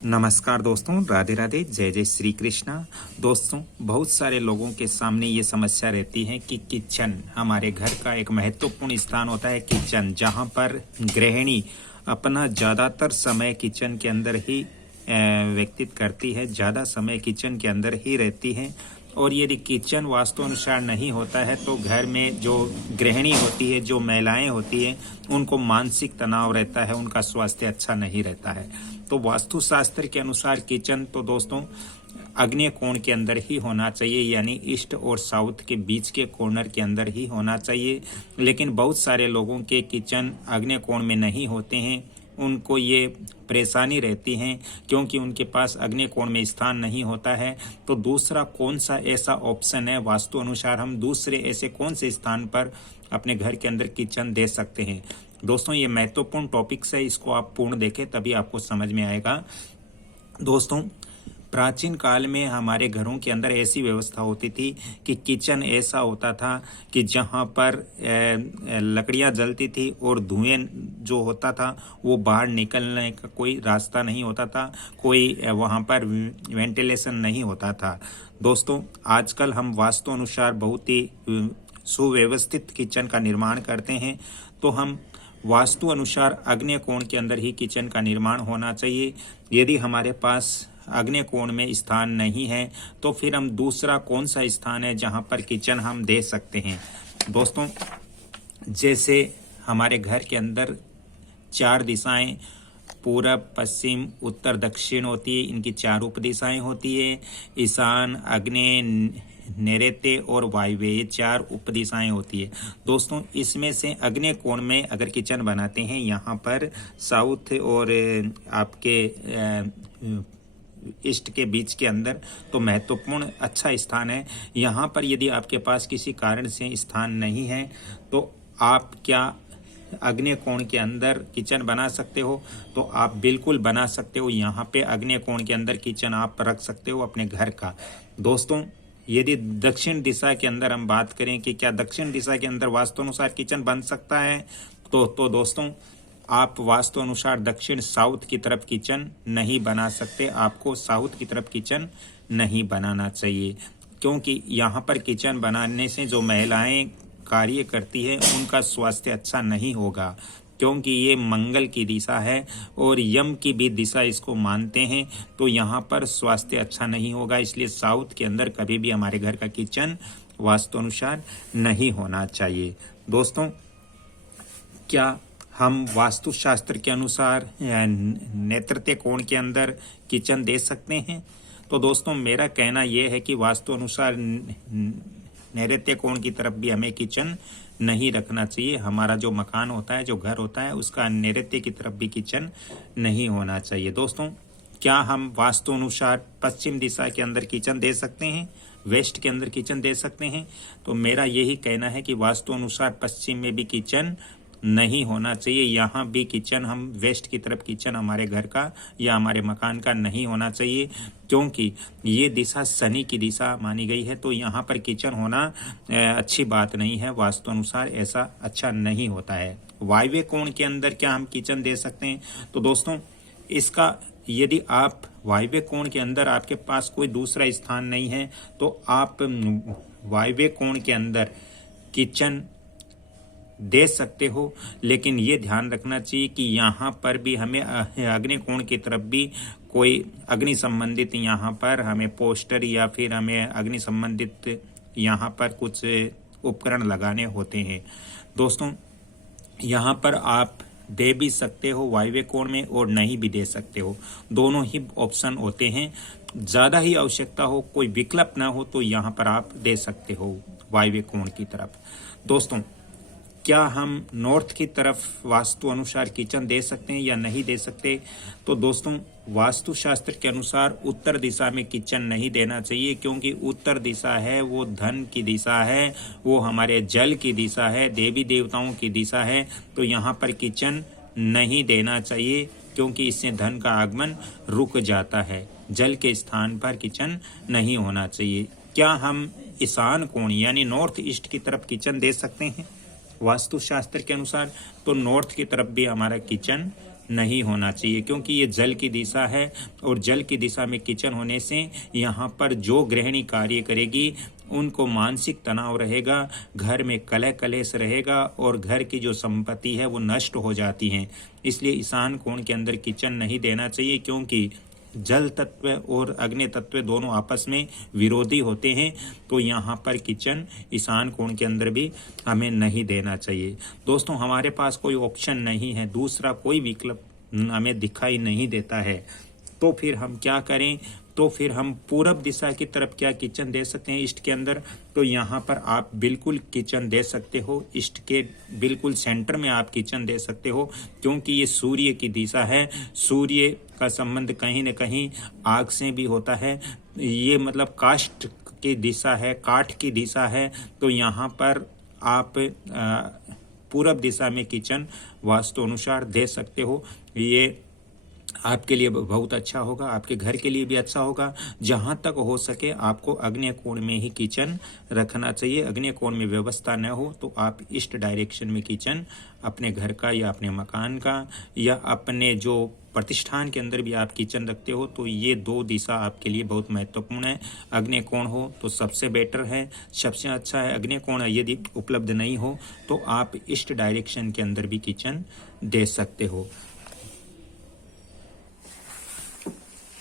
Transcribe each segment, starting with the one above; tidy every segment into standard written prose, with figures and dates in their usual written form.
नमस्कार दोस्तों, राधे राधे, जय जय श्री कृष्णा। दोस्तों, बहुत सारे लोगों के सामने ये समस्या रहती है कि किचन हमारे घर का एक महत्वपूर्ण स्थान होता है। किचन जहाँ पर गृहिणी अपना ज़्यादातर समय किचन के अंदर ही व्यतीत करती है, ज़्यादा समय किचन के अंदर ही रहती है। और यदि किचन वास्तु अनुसार नहीं होता है तो घर में जो गृहिणी होती है, जो महिलाएं होती हैं, उनको मानसिक तनाव रहता है, उनका स्वास्थ्य अच्छा नहीं रहता है। तो वास्तुशास्त्र के अनुसार किचन तो दोस्तों आग्नेय कोण के अंदर ही होना चाहिए, यानी ईस्ट और साउथ के बीच के कॉर्नर के अंदर ही होना चाहिए। लेकिन बहुत सारे लोगों के किचन आग्नेय कोण में नहीं होते हैं, उनको ये परेशानी रहती है क्योंकि उनके पास आग्नेय कोण में स्थान नहीं होता है। तो दूसरा कौन सा ऐसा ऑप्शन है वास्तु अनुसार, हम दूसरे ऐसे कौन से स्थान पर अपने घर के अंदर किचन दे सकते हैं? दोस्तों, ये महत्वपूर्ण टॉपिक्स है, इसको आप पूर्ण देखें तभी आपको समझ में आएगा। दोस्तों, प्राचीन काल में हमारे घरों के अंदर ऐसी व्यवस्था होती थी कि किचन ऐसा होता था कि जहाँ पर लकड़ियाँ जलती थी और धुएं जो होता था वो बाहर निकलने का कोई रास्ता नहीं होता था, कोई वहाँ पर वेंटिलेशन नहीं होता था। दोस्तों, आजकल हम वास्तु अनुसार बहुत ही सुव्यवस्थित किचन का निर्माण करते हैं, तो हम वास्तु अनुसार आग्नेय कोण के अंदर ही किचन का निर्माण होना चाहिए। यदि हमारे पास आग्नेय कोण में स्थान नहीं है तो फिर हम दूसरा कौन सा स्थान है जहां पर किचन हम दे सकते हैं? दोस्तों, जैसे हमारे घर के अंदर 4 दिशाएं पूरब, पश्चिम, उत्तर, दक्षिण होती है, इनकी 4 उप दिशाएं होती है। ईशान, आग्नेय, नैऋत्य और वायव्य, ये 4 उप दिशाएं होती है। दोस्तों, इसमें से आग्नेय कोण में अगर किचन बनाते हैं, यहाँ पर साउथ और आपके ईस्ट के बीच के अंदर, तो महत्वपूर्ण अच्छा स्थान है। यहाँ पर यदि आपके पास किसी कारण से स्थान नहीं है तो आप क्या आग्नेय कोण के अंदर किचन बना सकते हो? तो आप बिल्कुल बना सकते हो। यहाँ पे आग्नेय कोण के अंदर किचन आप रख सकते हो अपने घर का। दोस्तों, यदि दक्षिण दिशा के अंदर हम बात करें कि क्या दक्षिण दिशा के अंदर वास्तु अनुसार किचन बन सकता है, तो दोस्तों आप वास्तु अनुसार दक्षिण साउथ की तरफ किचन नहीं बना सकते। आपको साउथ की तरफ किचन नहीं बनाना चाहिए, क्योंकि यहाँ पर किचन बनाने से जो महिलाएं कार्य करती है उनका स्वास्थ्य अच्छा नहीं होगा, क्योंकि ये मंगल की दिशा है और यम की भी दिशा इसको मानते हैं। तो यहाँ पर स्वास्थ्य अच्छा नहीं होगा, इसलिए साउथ के अंदर कभी भी हमारे घर का किचन वास्तु अनुसार नहीं होना चाहिए। दोस्तों, क्या हम वास्तुशास्त्र के अनुसार नैऋत्य कोण के अंदर किचन दे सकते हैं? तो दोस्तों, मेरा कहना यह है कि वास्तु अनुसार नैऋत्य कोण की तरफ भी हमें किचन नहीं रखना चाहिए। हमारा जो मकान होता है, जो घर होता है, उसका नैऋत्य की तरफ भी किचन नहीं होना चाहिए। दोस्तों, क्या हम वास्तु अनुसार पश्चिम दिशा के अंदर किचन दे सकते हैं, वेस्ट के अंदर किचन दे सकते हैं? तो मेरा यही कहना है कि वास्तु अनुसार पश्चिम में भी किचन नहीं होना चाहिए। यहाँ भी किचन, हम वेस्ट की तरफ किचन हमारे घर का या हमारे मकान का नहीं होना चाहिए, क्योंकि ये दिशा शनि की दिशा मानी गई है। तो यहाँ पर किचन होना अच्छी बात नहीं है, वास्तु अनुसार ऐसा अच्छा नहीं होता है। वायव्य कोण के अंदर क्या हम किचन दे सकते हैं? तो दोस्तों, इसका यदि आप वायव्य कोण के अंदर आपके पास कोई दूसरा स्थान नहीं है तो आप वायव्य कोण के अंदर किचन दे सकते हो। लेकिन ये ध्यान रखना चाहिए कि यहाँ पर भी हमें अग्नि कोण की तरफ भी कोई अग्नि संबंधित यहाँ पर हमें पोस्टर या फिर हमें अग्नि संबंधित यहाँ पर कुछ उपकरण लगाने होते हैं। दोस्तों, यहाँ पर आप दे भी सकते हो वायव्य कोण में और नहीं भी दे सकते हो, दोनों ही ऑप्शन होते हैं। ज़्यादा ही आवश्यकता हो, कोई विकल्प ना हो, तो यहाँ पर आप दे सकते हो वायव्य कोण की तरफ। दोस्तों, क्या हम नॉर्थ की तरफ वास्तु अनुसार किचन दे सकते हैं या नहीं दे सकते? तो दोस्तों, वास्तुशास्त्र के अनुसार उत्तर दिशा में किचन नहीं देना चाहिए, क्योंकि उत्तर दिशा है वो धन की दिशा है, वो हमारे जल की दिशा है, देवी देवताओं की दिशा है। तो यहाँ पर किचन नहीं देना चाहिए, क्योंकि इससे धन का आगमन रुक जाता है। जल के स्थान पर किचन नहीं होना चाहिए। क्या हम ईशान कोण यानी नॉर्थ ईस्ट की तरफ किचन दे सकते हैं वास्तुशास्त्र के अनुसार? तो नॉर्थ की तरफ भी हमारा किचन नहीं होना चाहिए, क्योंकि ये जल की दिशा है और जल की दिशा में किचन होने से यहाँ पर जो गृहिणी कार्य करेगी उनको मानसिक तनाव रहेगा, घर में कलह कलेश रहेगा और घर की जो संपत्ति है वो नष्ट हो जाती है। इसलिए ईशान कोण के अंदर किचन नहीं देना चाहिए, क्योंकि जल तत्व और अग्नि तत्व दोनों आपस में विरोधी होते हैं। तो यहाँ पर किचन ईशान कोण के अंदर भी हमें नहीं देना चाहिए। दोस्तों, हमारे पास कोई ऑप्शन नहीं है, दूसरा कोई विकल्प हमें दिखाई नहीं देता है, तो फिर हम क्या करें? तो फिर हम पूरब दिशा की तरफ क्या किचन दे सकते हैं ईस्ट के अंदर? तो यहाँ पर आप बिल्कुल किचन दे सकते हो, ईस्ट के बिल्कुल सेंटर में आप किचन दे सकते हो, क्योंकि ये सूर्य की दिशा है। सूर्य का संबंध कहीं न कहीं आग से भी होता है, ये मतलब काष्ठ की दिशा है, काठ की दिशा है। तो यहाँ पर आप पूरब दिशा में किचन वास्तु अनुसार दे सकते हो। ये आपके लिए बहुत अच्छा होगा, आपके घर के लिए भी अच्छा होगा। जहां तक हो सके आपको आग्नेय कोण में ही किचन रखना चाहिए। आग्नेय कोण में व्यवस्था न हो तो आप ईस्ट डायरेक्शन में किचन अपने घर का या अपने मकान का या अपने जो प्रतिष्ठान के अंदर भी आप किचन रखते हो, तो ये दो दिशा आपके लिए बहुत महत्वपूर्ण है। आग्नेय कोण हो तो सबसे बेटर है, सबसे अच्छा है। आग्नेय कोण यदि उपलब्ध नहीं हो तो आप ईस्ट डायरेक्शन के अंदर भी किचन दे सकते हो।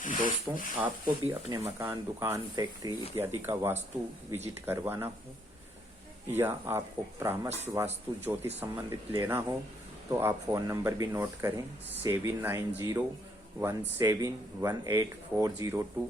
दोस्तों, आपको भी अपने मकान, दुकान, फैक्ट्री इत्यादि का वास्तु विजिट करवाना हो या आपको परामर्श वास्तु ज्योतिष संबंधित लेना हो तो आप फ़ोन नंबर भी नोट करें 7901718402।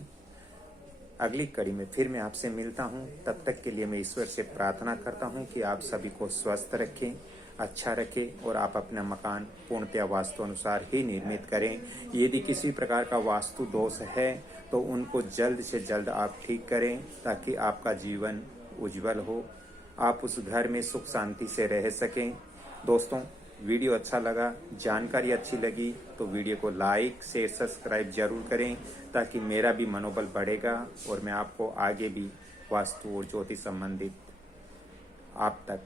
अगली कड़ी में फिर मैं आपसे मिलता हूं। तब तक के लिए मैं ईश्वर से प्रार्थना करता हूं कि आप सभी को स्वस्थ रखें, अच्छा रखें और आप अपना मकान पूर्णतया वास्तु अनुसार ही निर्मित करें। यदि किसी प्रकार का वास्तु दोष है तो उनको जल्द से जल्द आप ठीक करें, ताकि आपका जीवन उज्जवल हो, आप उस घर में सुख शांति से रह सकें। दोस्तों, वीडियो अच्छा लगा, जानकारी अच्छी लगी तो वीडियो को लाइक, शेयर, सब्सक्राइब जरूर करें, ताकि मेरा भी मनोबल बढ़ेगा और मैं आपको आगे भी वास्तु और ज्योतिष संबंधित आप तक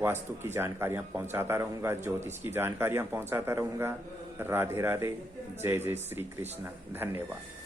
वास्तु की जानकारियां पहुंचाता रहूंगा, ज्योतिष की जानकारियां पहुंचाता रहूंगा। राधे राधे, जय जय श्री कृष्ण, धन्यवाद।